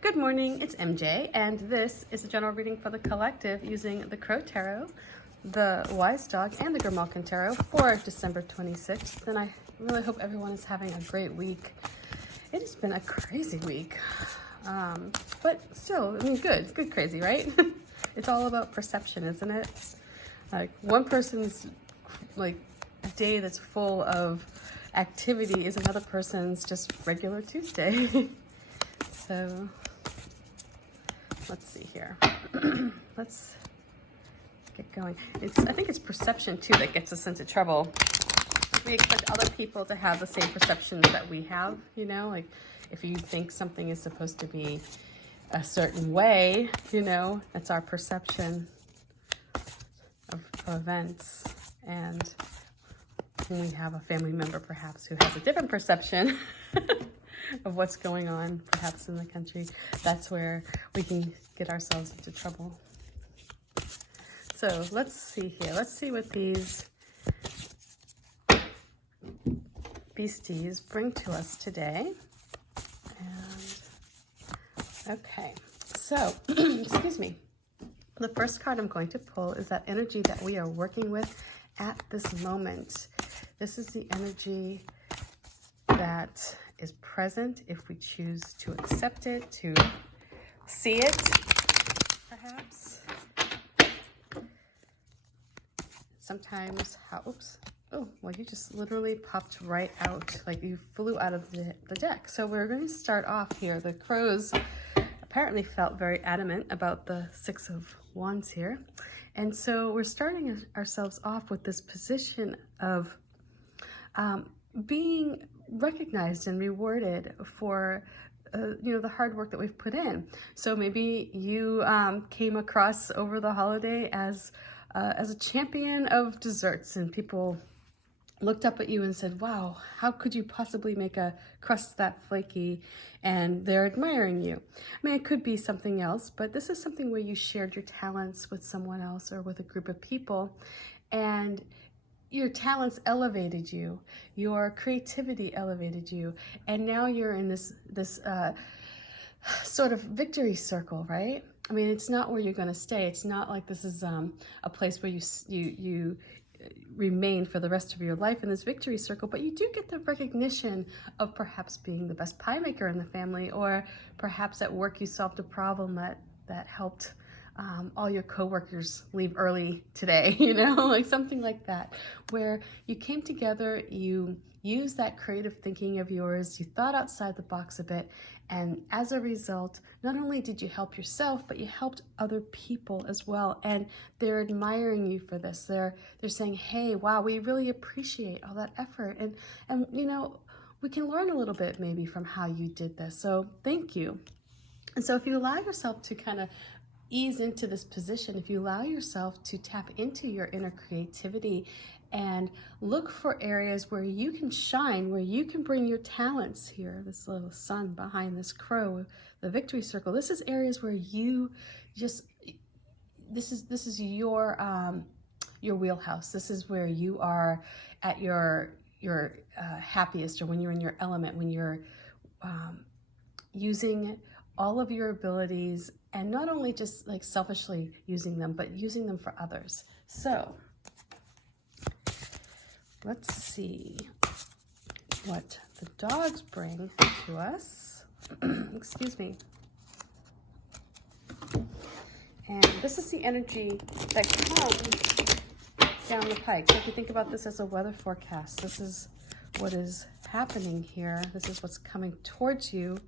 Good morning, it's MJ, and this is a general reading for the collective using the Crow Tarot, the Wise Dog, and the Grimalkin Tarot for December 26th. And I really hope everyone is having a great week. It has been a crazy week, but still, I mean, good crazy, right? It's all about perception, isn't it? Like one person's day that's full of activity is another person's just regular Tuesday. So let's see here. Let's get going. I think it's perception too that gets us into trouble. We expect other people to have the same perceptions that we have, you know, like if you think something is supposed to be a certain way, you know, that's our perception of events. And when we have a family member perhaps who has a different perception of what's going on perhaps in the country, that's where we can get ourselves into trouble. So let's see here. Let's see what these beasties bring to us today. And okay, so excuse me. The first card I'm going to pull is that energy that we are working with at this moment. This is the energy that is present if we choose to accept it, to see it, perhaps. Sometimes, oh, well, you just literally popped right out, like you flew out of the deck. So we're going to start off here. The crows apparently felt very adamant about the Six of Wands here. And so we're starting ourselves off with this position of being recognized and rewarded for the hard work that we've put in. So maybe you came across over the holiday as a champion of desserts, and people looked up at you and said, wow, how could you possibly make a crust that flaky? And they're admiring you. I mean, it could be something else, but this is something where you shared your talents with someone else or with a group of people, and your talents elevated you, your creativity elevated you, and now you're in this sort of victory circle, right? I mean, it's not where you're going to stay. It's not like this is a place where you remain for the rest of your life in this victory circle, but you do get the recognition of perhaps being the best pie maker in the family, or perhaps at work you solved a problem that helped all your coworkers leave early today, you know, like something like that, where you came together, you used that creative thinking of yours, you thought outside the box a bit, and as a result, not only did you help yourself, but you helped other people as well, and they're admiring you for this. They're saying, hey, wow, we really appreciate all that effort, and you know, we can learn a little bit maybe from how you did this, so thank you. And so if you allow yourself to kind of ease into this position, if you allow yourself to tap into your inner creativity and look for areas where you can shine, where you can bring your talents here, this little sun behind this crow, the victory circle, this is areas where you just, this is your wheelhouse. This is where you are at your happiest, or when you're in your element, when you're using all of your abilities, and not only just like selfishly using them, but using them for others. So let's see what the dogs bring to us. Excuse me. And this is the energy that comes down the pike. So if you think about this as a weather forecast, this is what is happening here. This is what's coming towards you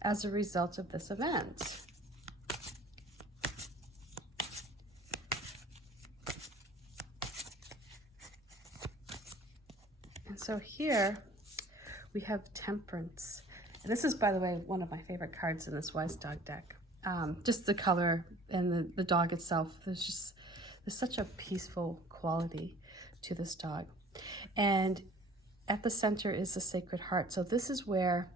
as a result of this event. And so here we have Temperance. And this is, by the way, one of my favorite cards in this Wise Dog deck. Just the color and the dog itself. There's such a peaceful quality to this dog. And at the center is the Sacred Heart. So this is where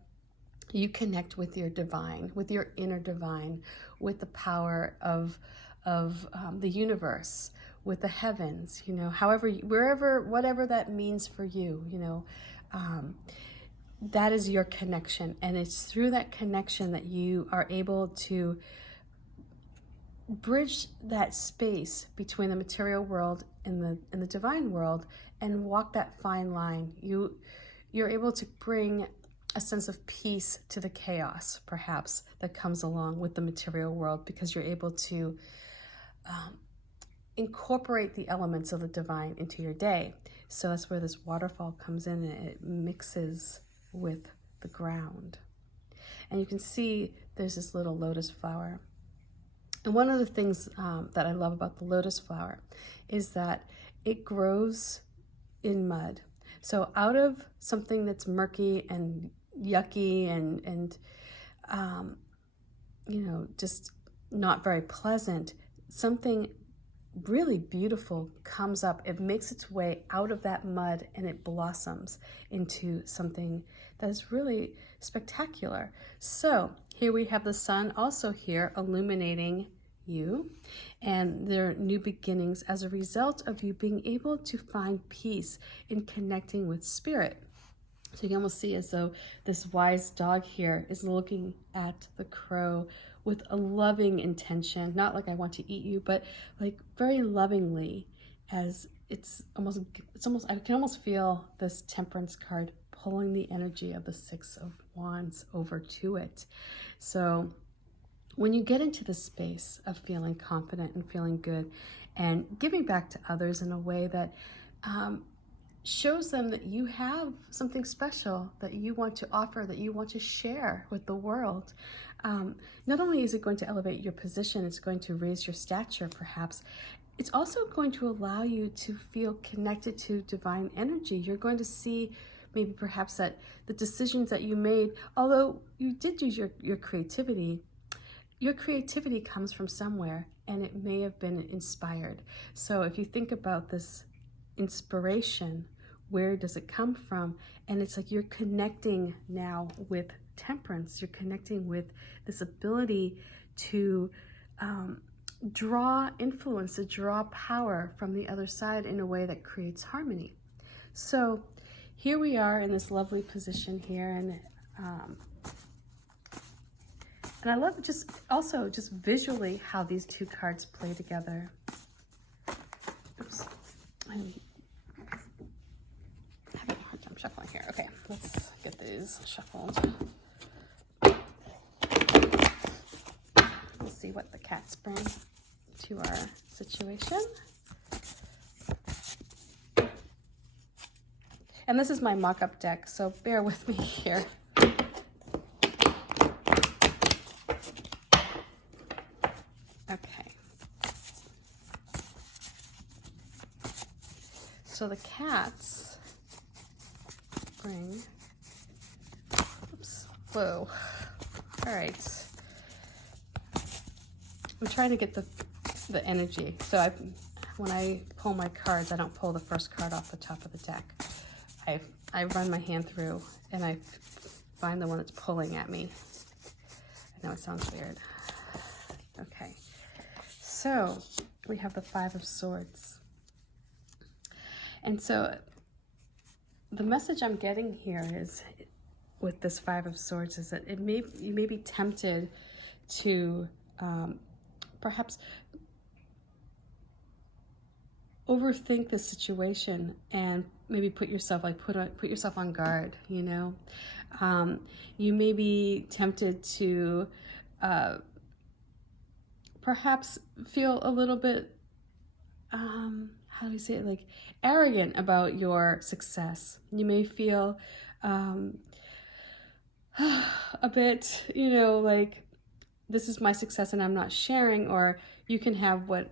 you connect with your divine, with your inner divine, with the power of the universe, with the heavens, you know, however, wherever, whatever that means for you, you know. that is your connection. And it's through that connection that you are able to bridge that space between the material world and the divine world, and walk that fine line. You're able to bring a sense of peace to the chaos, perhaps, that comes along with the material world, because you're able to incorporate the elements of the divine into your day. So that's where this waterfall comes in, and it mixes with the ground. And you can see there's this little lotus flower. And one of the things that I love about the lotus flower is that it grows in mud. So out of something that's murky and yucky and just not very pleasant, something really beautiful comes up. It makes its way out of that mud, and it blossoms into something that is really spectacular. So here we have the sun also here illuminating you, and there are new beginnings as a result of you being able to find peace in connecting with spirit. So you can almost see as though this wise dog here is looking at the crow with a loving intention, not like I want to eat you, but like very lovingly, as it's almost I can almost feel this Temperance card pulling the energy of the Six of Wands over to it. So when you get into the space of feeling confident and feeling good and giving back to others in a way that shows them that you have something special that you want to offer, that you want to share with the world, not only is it going to elevate your position, it's going to raise your stature perhaps, it's also going to allow you to feel connected to divine energy. You're going to see maybe perhaps that the decisions that you made, although you did use your creativity, your creativity comes from somewhere, and it may have been inspired. So if you think about this inspiration, where does it come from? And it's like you're connecting now with Temperance. You're connecting with this ability to draw influence, to draw power from the other side in a way that creates harmony. So here we are in this lovely position here, and I love just visually how these two cards play together. Oops. I'm having a hard time shuffling here. Okay, let's get these shuffled. Let's see what the cats bring to our situation. And this is my mock-up deck, so bear with me here. Okay. So the cats bring, oops, whoa. All right. I'm trying to get the energy. So when I pull my cards, I don't pull the first card off the top of the deck. I run my hand through, and I find the one that's pulling at me. I know it sounds weird. Okay. So we have the Five of Swords. And so the message I'm getting here is, with this Five of Swords, is that you may be tempted to perhaps overthink the situation and maybe put yourself on guard. You may be tempted to perhaps feel a little bit how do we say it, like arrogant about your success. You may feel a bit, like this is my success and I'm not sharing. Or you can have the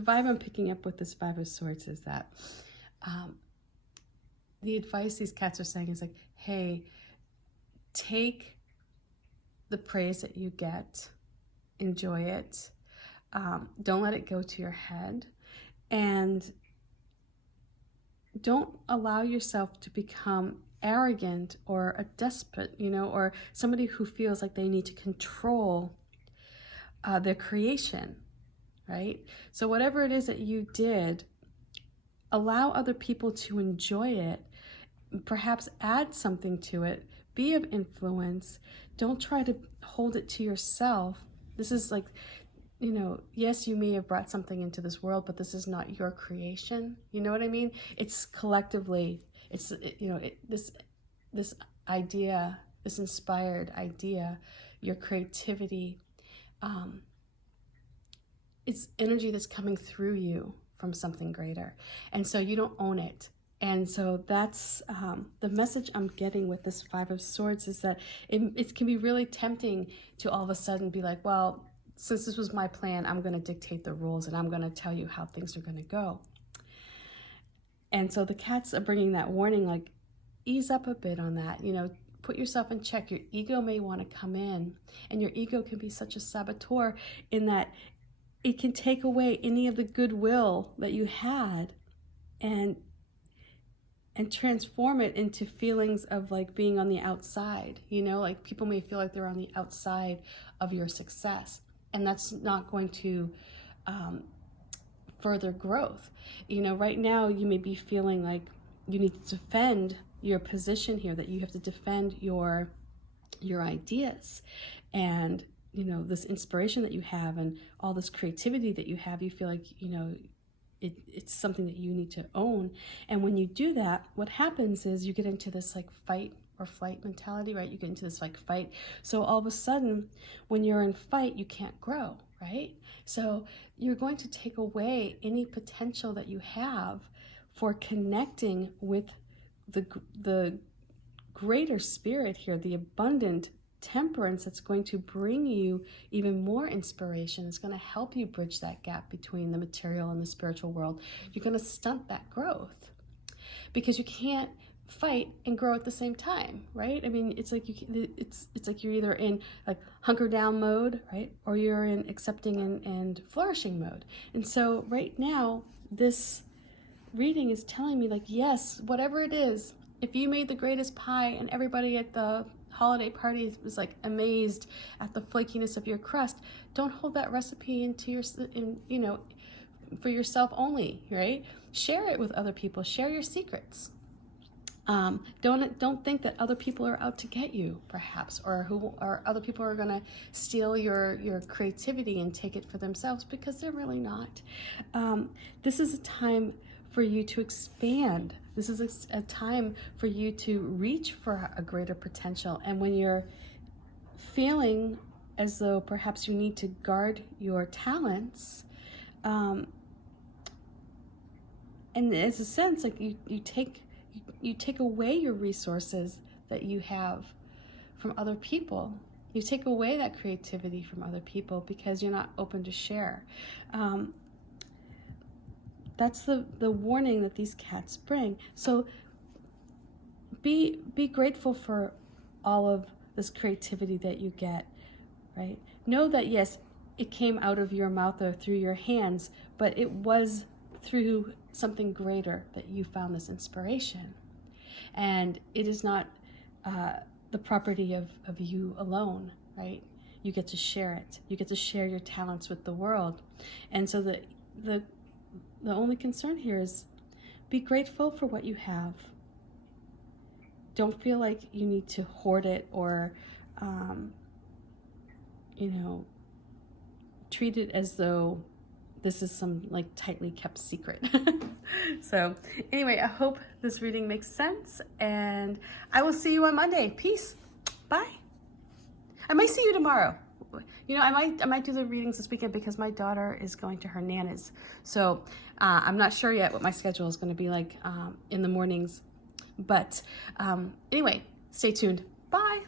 vibe I'm picking up with this Five of Swords is that the advice these cats are saying is like, hey, take the praise that you get, enjoy it, don't let it go to your head, and don't allow yourself to become arrogant or a despot, or somebody who feels like they need to control their creation, right? So whatever it is that you did, allow other people to enjoy it, perhaps add something to it, be of influence. Don't try to hold it to yourself. This is like, you know, yes, you may have brought something into this world, but this is not your creation. You know what I mean? It's collectively, it's, you know, this idea, this inspired idea, your creativity, it's energy that's coming through you from something greater. And so you don't own it. And so that's the message I'm getting with this Five of Swords, is that it can be really tempting to all of a sudden be like, well, since this was my plan, I'm going to dictate the rules and I'm going to tell you how things are going to go. And so the cats are bringing that warning, like, ease up a bit on that, you know, put yourself in check. Your ego may want to come in, and your ego can be such a saboteur in that it can take away any of the goodwill that you had and transform it into feelings of like being on the outside. You know, like people may feel like they're on the outside of your success, and that's not going to further growth. You know, right now you may be feeling like you need to defend your position here, that you have to defend your ideas, and you know, this inspiration that you have and all this creativity that you have, you feel like, you know, it's something that you need to own. And when you do that, what happens is you get into this like fight or flight mentality, right? You get into this like fight. So all of a sudden, when you're in fight, you can't grow, right? So you're going to take away any potential that you have for connecting with the greater spirit here, the abundant temperance that's going to bring you even more inspiration. It's going to help you bridge that gap between the material and the spiritual world. You're going to stunt that growth because you can't fight and grow at the same time, right? I mean, it's like it's like you're either in like hunker down mode, right, or you're in accepting and flourishing mode. And so right now, this reading is telling me like, yes, whatever it is, if you made the greatest pie and everybody at the holiday party was like amazed at the flakiness of your crust, don't hold that recipe into you know, for yourself only, right? Share it with other people. Share your secrets. Don't think that other people are out to get you, perhaps, or other people are going to steal your creativity and take it for themselves, because they're really not. This is a time for you to expand. This is a time for you to reach for a greater potential. And when you're feeling as though perhaps you need to guard your talents, and as a sense, like you take away your resources that you have from other people. You take away that creativity from other people because you're not open to share. That's the warning that these cats bring. So be grateful for all of this creativity that you get, right? Know that, yes, it came out of your mouth or through your hands, but it was through something greater that you found this inspiration. And it is not the property of you alone, right? You get to share it. You get to share your talents with the world. And so the only concern here is be grateful for what you have. Don't feel like you need to hoard it or, you know, treat it as though this is some like tightly kept secret. So anyway, I hope this reading makes sense, and I will see you on Monday. Peace. Bye. I might see you tomorrow. You know, I might do the readings this weekend because my daughter is going to her Nana's. So I'm not sure yet what my schedule is going to be like in the mornings. But anyway, stay tuned. Bye.